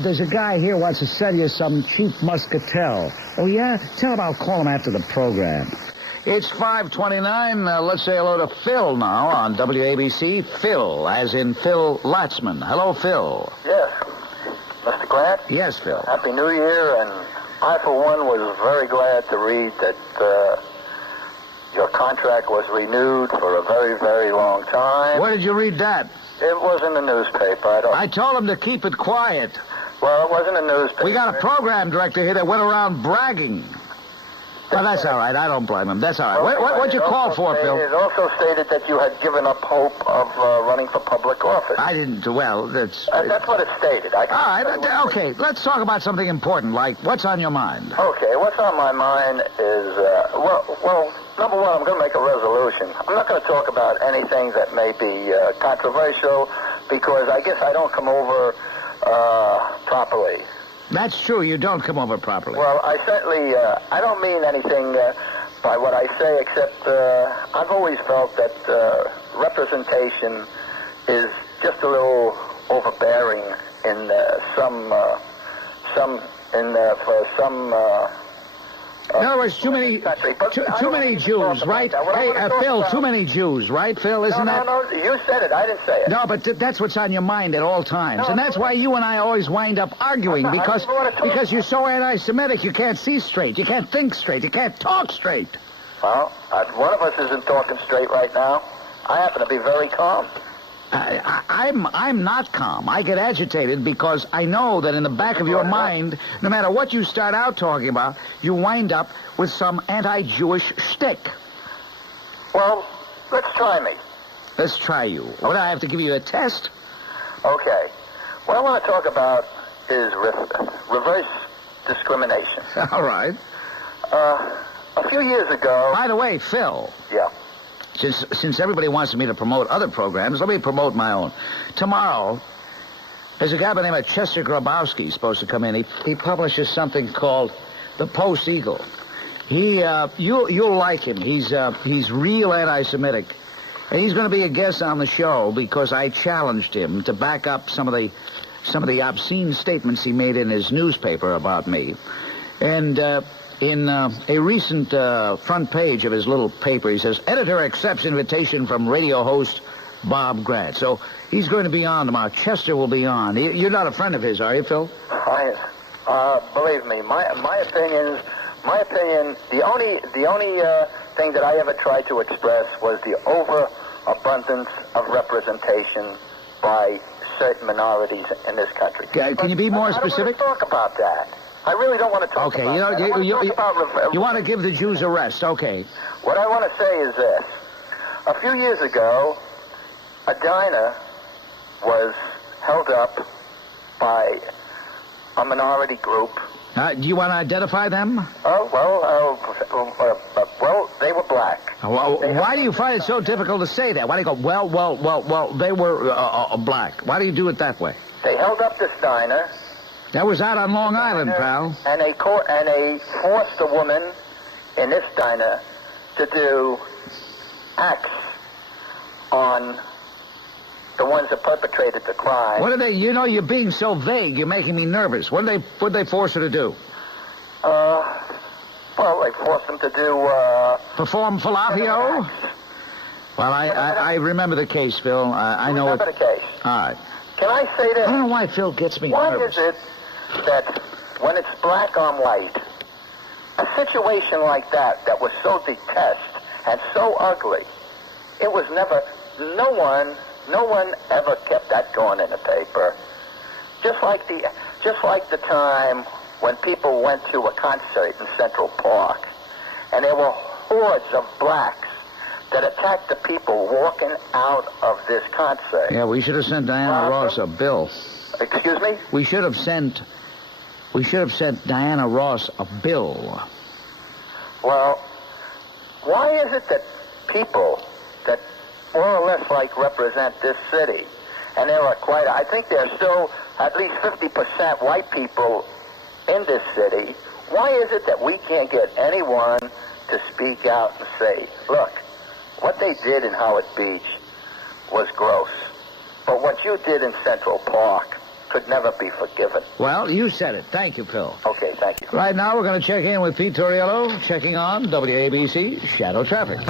There's a guy here who wants to sell you some cheap muscatel. Oh, yeah? Tell him I'll call him after the program. It's 5:29. Let's say hello to Phil now on WABC. Phil, as in Phil Latzman. Hello, Phil. Yes. Mr. Grant? Yes, Phil. Happy New Year, and I, for one, was very glad to read that your contract was renewed for a very, very long time. Where did you read that? It was in the newspaper. I told him to keep it quiet. Well, it wasn't a newspaper. We got a program director here that went around bragging. Well, that's all right. I don't blame him. That's all right. What'd you call for, Phil? It also stated that you had given up hope of running for public office. I didn't. Well, that's what it stated. All right. Okay. Let's talk about something important, like what's on your mind. Okay. What's on my mind is, well, number one, I'm going to make a resolution. I'm not going to talk about anything that may be controversial because I guess I don't come over properly. That's true. You don't come over properly. Well, I certainly, I don't mean anything by what I say, except I've always felt that representation is just a little overbearing in in other words, too many Jews, right? Hey, Phil, too many Jews, right, Phil? Isn't that? No, you said it. I didn't say it. No, but that's what's on your mind at all times. And that's why you and I always wind up arguing, because you're so anti-Semitic, you can't see straight, you can't think straight, you can't talk straight. Well, one of us isn't talking straight right now. I happen to be very calm. I'm not calm. I get agitated because I know that in the back of your mind, no matter what you start out talking about, you wind up with some anti-Jewish shtick. Well, let's try me. Let's try you. What, do I have to give you a test? Okay. What I want to talk about is reverse discrimination. All right. A few years ago... By the way, Phil. Yeah. Since everybody wants me to promote other programs, let me promote my own. Tomorrow, there's a guy by the name of Chester Grabowski supposed to come in. He publishes something called the Post-Eagle. You'll like him. He's real anti-Semitic. And he's going to be a guest on the show because I challenged him to back up some of the obscene statements he made in his newspaper about me. And in a recent front page of his little paper, he says, editor accepts invitation from radio host Bob Grant. So he's going to be on tomorrow. Chester will be on. You're not a friend of his, are you, Phil? Believe me, my opinion, the only thing that I ever tried to express was the overabundance of representation by certain minorities in this country. Can you be more specific? I don't want to talk about that. I really don't want to talk about that. You want to give the Jews a rest, okay. What I want to say is this. A few years ago, a diner was held up by a minority group. Do you want to identify them? Well, they were black. Why do you find it so difficult to say that? Why do you go, well, they were black? Why do you do it that way? They held up this diner. That was out on Long Island, pal. And they forced a woman in this diner to do acts on the ones that perpetrated the crime. What are they? You know, you're being so vague. You're making me nervous. What did they force her to do? Well, they forced them to do perform falafel. Well, I remember the case, Phil. I know remember the case. All right. Can I say this? I don't know why Phil gets me nervous. Why is it that when it's black on white, a situation like that was so detest and so ugly, it was never, no one ever kept that going in the paper. Just like the time when people went to a concert in Central Park, and there were hordes of blacks that attacked the people walking out of this concert. Yeah, we should have sent Diana Ross a bill. Excuse me? We should have sent Diana Ross a bill. Well, why is it that people that more or less represent this city, and there are I think there's still at least 50% white people in this city, why is it that we can't get anyone to speak out and say, look, what they did in Howard Beach was gross, but what you did in Central Park could never be forgiven. Well, you said it. Thank you, Phil. Okay, thank you. Right now, we're going to check in with Pete Torriello, checking on WABC Shadow Traffic.